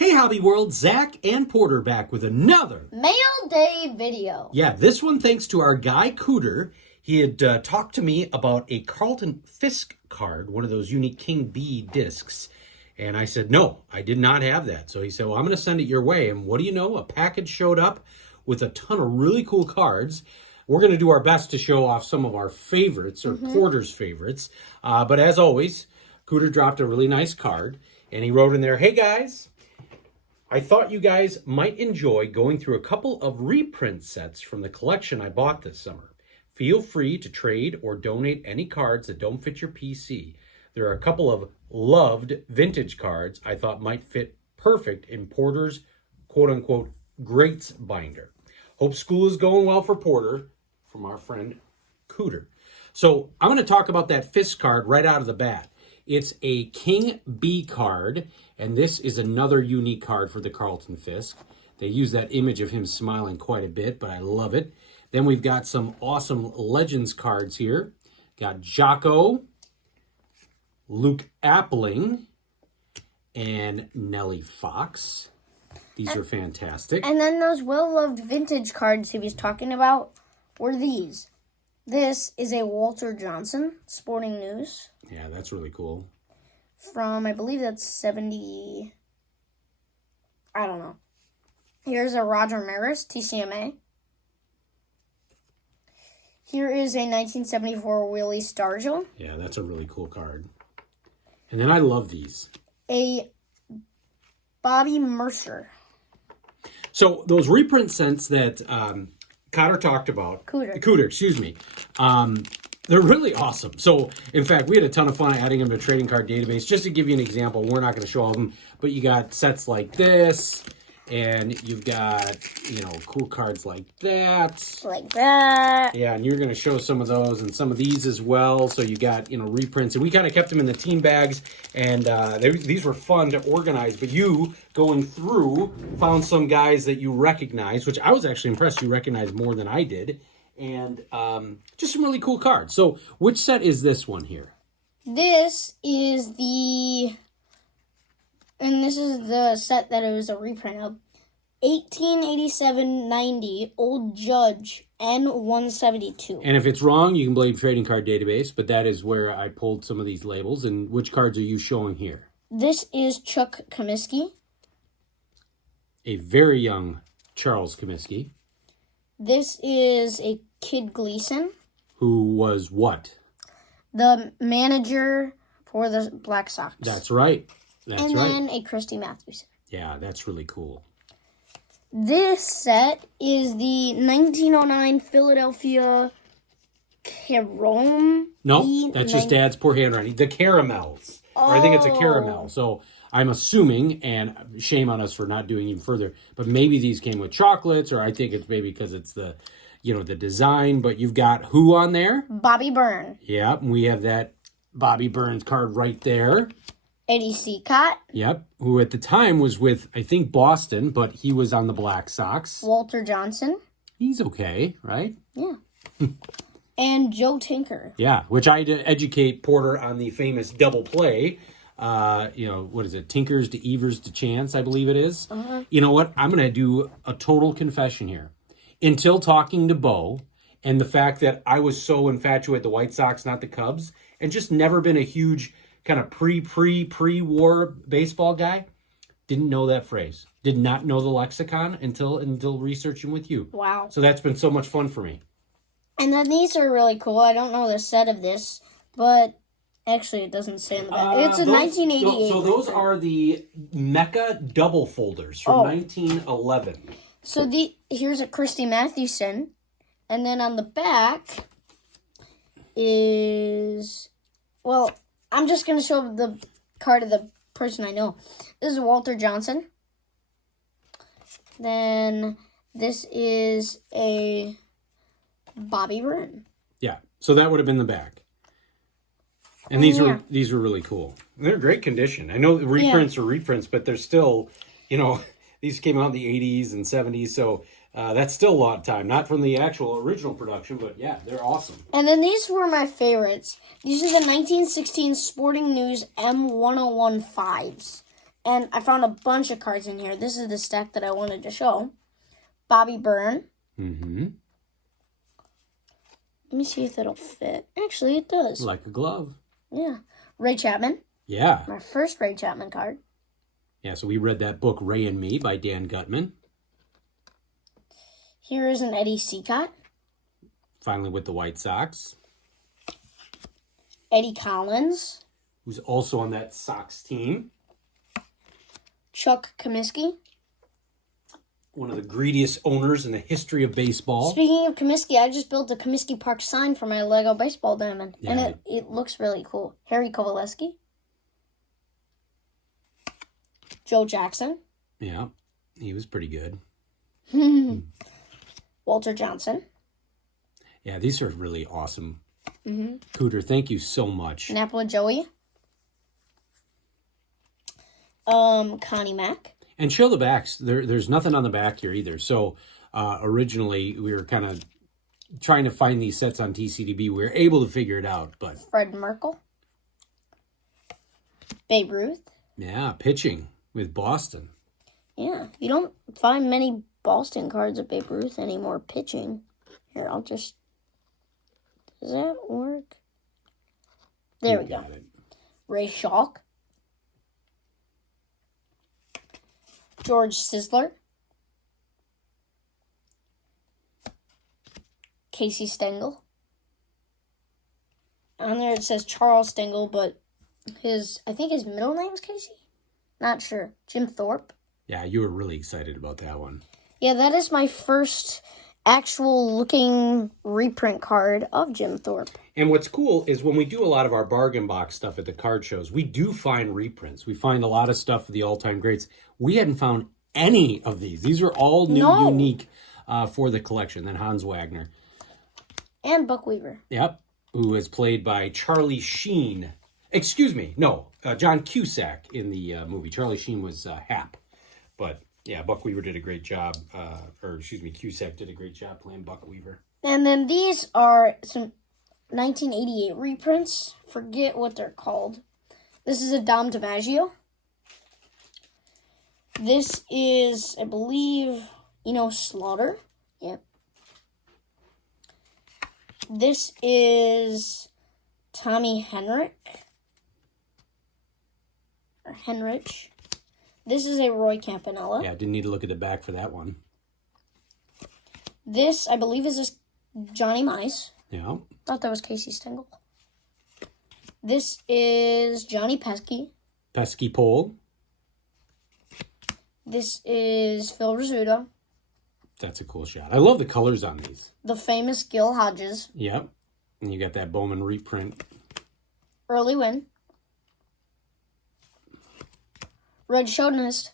Hey Hobby World, Zach and Porter back with another Mail Day video. Yeah, this one thanks to our guy Cooter. He had talked to me about a Carlton Fisk card, one of those unique King B discs. And I said, no, I did not have that. So he said, well, I'm going to send it your way. And what do you know? A package showed up with a ton of really cool cards. We're going to do our best to show off some of our favorites, or Porter's favorites. But as always, Cooter dropped a really nice card. And he wrote in there, hey guys, I thought you guys might enjoy going through a couple of reprint sets from the collection I bought this summer. Feel free to trade or donate any cards that don't fit your PC. There are a couple of loved vintage cards I thought might fit perfect in Porter's quote-unquote greats binder. Hope school is going well for Porter, from our friend Cooter. So I'm going to talk about that Fisk card right out of the bat. It's a King B card, and this is another unique card for the Carlton Fisk. They use that image of him smiling quite a bit, but I love it. Then we've got some awesome Legends cards here. Got Jocko, Luke Appling, and Nellie Fox. These are fantastic. And then those well-loved vintage cards he was talking about were these. This is a Walter Johnson, Sporting News. Yeah, that's really cool. From, I believe that's 70... I don't know. Here's a Roger Maris, TCMA. Here is a 1974 Willie Stargell. Yeah, that's a really cool card. And then I love these. A Bobby Mercer. So those reprint sets that Cotter talked about. Cooter, excuse me. They're really awesome. So, in fact, we had a ton of fun adding them to Trading Card Database. Just to give you an example, we're not going to show all of them, but you got sets like this, and you've got, you know, cool cards like that. Like that. Yeah, and you're going to show some of those and some of these as well. So you got, you know, reprints. And we kind of kept them in the team bags, and these were fun to organize. But you, going through, found some guys that you recognize, which I was actually impressed you recognized more than I did. And just some really cool cards. So which set is this one here? This is the set that it was a reprint of. 1887-90 Old Judge N172. And if it's wrong, you can blame Trading Card Database, but that is where I pulled some of these labels. And which cards are you showing here? This is Chuck Comiskey. A very young Charles Comiskey. This is a Kid Gleason. Who was what? The manager for the Black Sox. That's right. That's right. And then a Christy Mathewson. Yeah, that's really cool. This set is the 1909 Philadelphia Carome. No, that's just Dad's poor handwriting. The caramels. Or I think it's a caramel. So I'm assuming, and shame on us for not doing even further, but maybe these came with chocolates, or I think it's maybe because it's the, you know, the design. But you've got who on there? Bobby Byrne. Yep, we have that Bobby Burns card right there. Eddie Seacott. Yep, who at the time was with, I think, Boston, but he was on the Black Sox. Walter Johnson. He's okay, right? Yeah. And Joe Tinker. Yeah, which I had to educate Porter on the famous double play. You know, what is it? Tinkers to Evers to Chance, I believe it is. You know what? I'm going to do a total confession here. Until talking to Bo and the fact that I was so infatuated with the White Sox, not the Cubs, and just never been a huge kind of pre-war baseball guy, didn't know that phrase. Did not know the lexicon until researching with you. Wow. So that's been so much fun for me. And then these are really cool. I don't know the set of this, but actually it doesn't say in the back. It's a 1988. So those are the Mecca double folders from 1911. So here's a Christy Mathewson. And then on the back is, well, I'm just going to show the card of the person I know. This is Walter Johnson. Then this is a Bobby Byrne. Yeah, so that would have been the back. And these were really cool. They're in great condition. I know the reprints are reprints, but they're still, you know, these came out in the 80s and 70s, so that's still a lot of time. Not from the actual original production, but yeah, they're awesome. And then these were my favorites. These are the 1916 Sporting News M101 5s. And I found a bunch of cards in here. This is the stack that I wanted to show. Bobby Byrne. Mm-hmm. Let me see if it'll fit. Actually, it does. Like a glove. Yeah. Ray Chapman. Yeah. My first Ray Chapman card. Yeah, so we read that book, Ray and Me, by Dan Gutman. Here is an Eddie Seacott. Finally with the White Sox. Eddie Collins. Who's also on that Sox team. Chuck Comiskey. One of the greediest owners in the history of baseball. Speaking of Comiskey, I just built a Comiskey Park sign for my Lego baseball diamond. Yeah. And it looks really cool. Harry Kovaleski. Joe Jackson. Yeah, he was pretty good. Walter Johnson. Yeah, these are really awesome. Mm-hmm. Cooter, thank you so much. Napa Joey. Connie Mack. And show the backs. There's nothing on the back here either. So originally we were kind of trying to find these sets on TCDB. We were able to figure it out, but Fred Merkle. Babe Ruth. yeah, pitching with Boston. Yeah, you don't find many Boston cards of Babe Ruth anymore pitching. Here, I'll just... Does that work? There we go. Got it. Ray Schalk. George Sisler. Casey Stengel. On there it says Charles Stengel, but I think his middle name's Casey? Not sure. Jim Thorpe. Yeah, you were really excited about that one. Yeah, that is my first actual looking reprint card of Jim Thorpe. And what's cool is when we do a lot of our bargain box stuff at the card shows, we do find reprints. We find a lot of stuff for the all-time greats. We hadn't found any of these. These are all new, unique for the collection. Then Hans Wagner. And Buck Weaver. Yep, who is played by Charlie Sheen. Excuse me, no, John Cusack in the movie. Charlie Sheen was Hap. But, yeah, Buck Weaver did a great job. Cusack did a great job playing Buck Weaver. And then these are some 1988 reprints. Forget what they're called. This is a Dom DiMaggio. This is, I believe, Slaughter. Yep. This is Tommy Henrich. Or Henrich. This is a Roy Campanella. Yeah, didn't need to look at the back for that one. This, I believe, is just Johnny Mize. Yeah. Thought that was Casey Stengel. This is Johnny Pesky. Pesky Pole. This is Phil Rizzuto. That's a cool shot. I love the colors on these. The famous Gil Hodges. Yep. And you got that Bowman reprint. Early Win. Red Chauvinist.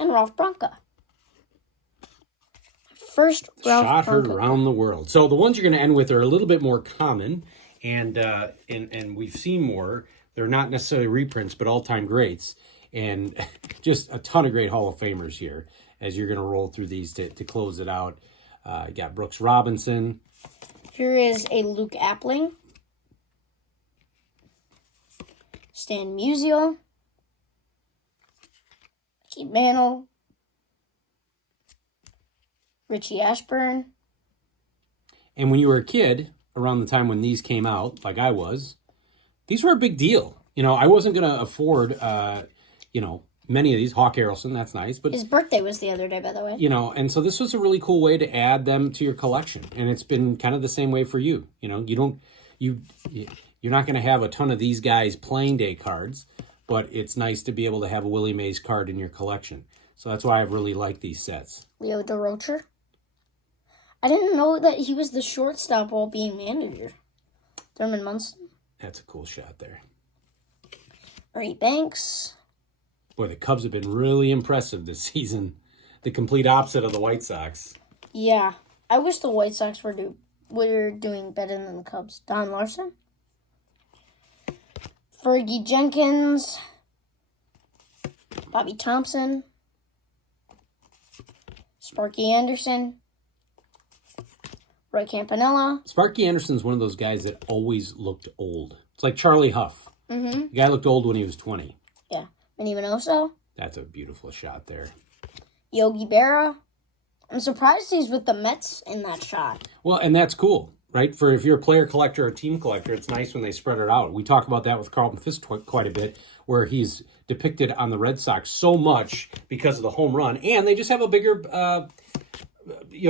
And Ralph Branca. First Ralph Shot heard Branca. around the world. So the ones you're going to end with are a little bit more common, and we've seen more. They're not necessarily reprints, but all-time greats, and just a ton of great Hall of Famers here as you're going to roll through these to close it out. You got Brooks Robinson. Here is a Luke Appling. Stan Musial. Keith Mantle. Richie Ashburn. And when you were a kid, around the time when these came out, like I was, these were a big deal. I wasn't going to afford, many of these. Hawk Harrelson, that's nice. But His birthday was the other day, by the way. And so this was a really cool way to add them to your collection. And it's been kind of the same way for you. You're not going to have a ton of these guys playing day cards, but it's nice to be able to have a Willie Mays card in your collection. So that's why I really like these sets. Leo DeRocher. I didn't know that he was the shortstop while being manager. Thurman Munson. That's a cool shot there. Ernie Banks. Boy, the Cubs have been really impressive this season. The complete opposite of the White Sox. Yeah. I wish the White Sox were doing better than the Cubs. Don Larson. Fergie Jenkins. Bobby Thompson. Sparky Anderson. Roy Campanella. Sparky Anderson's one of those guys that always looked old. It's like Charlie Huff. Mm-hmm. The guy looked old when he was 20. Yeah. Minnie Minoso. That's a beautiful shot there. Yogi Berra. I'm surprised he's with the Mets in that shot. Well, and that's cool, right? For if you're a player collector or team collector, it's nice when they spread it out. We talk about that with Carlton Fisk quite a bit, where he's depicted on the Red Sox so much because of the home run, and they just have a bigger,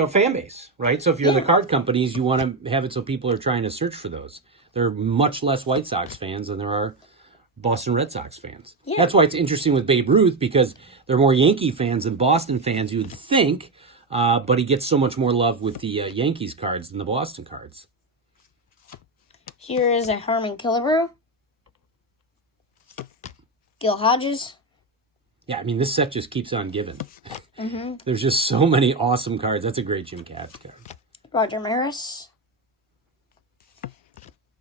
fan base, right? So if you're the card companies, you want to have it so people are trying to search for those. There are much less White Sox fans than there are Boston Red Sox fans. Yeah. That's why it's interesting with Babe Ruth, because there are more Yankee fans than Boston fans, you would think, but he gets so much more love with the Yankees cards than the Boston cards. Here is a Harmon Killebrew. Gil Hodges. Yeah, I mean, this set just keeps on giving. There's just so many awesome cards. That's a great Jim Katz card. Roger Maris.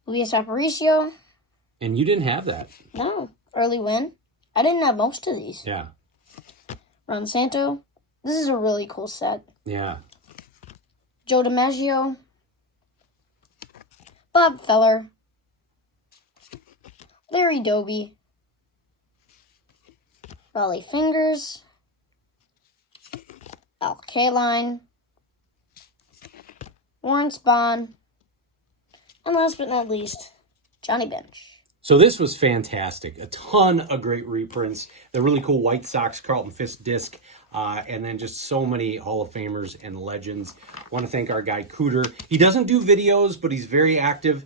Luis Aparicio. And you didn't have that. No. Early win. I didn't have most of these. Yeah. Ron Santo. This is a really cool set. Yeah. Joe DiMaggio. Bob Feller. Larry Doby. Raleigh Fingers. Al Kaline. Warren Spahn. And last but not least, Johnny Bench. So this was fantastic. A ton of great reprints. The really cool White Sox Carlton Fisk disc. And then just so many Hall of Famers and legends. Want to thank our guy Cooter. He doesn't do videos, but he's very active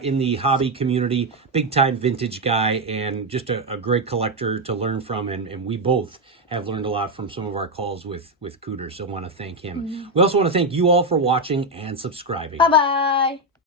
in the hobby community. Big time vintage guy and just a great collector to learn from. And we both have learned a lot from some of our calls with Cooter. So want to thank him. We also want to thank you all for watching and subscribing. Bye-bye.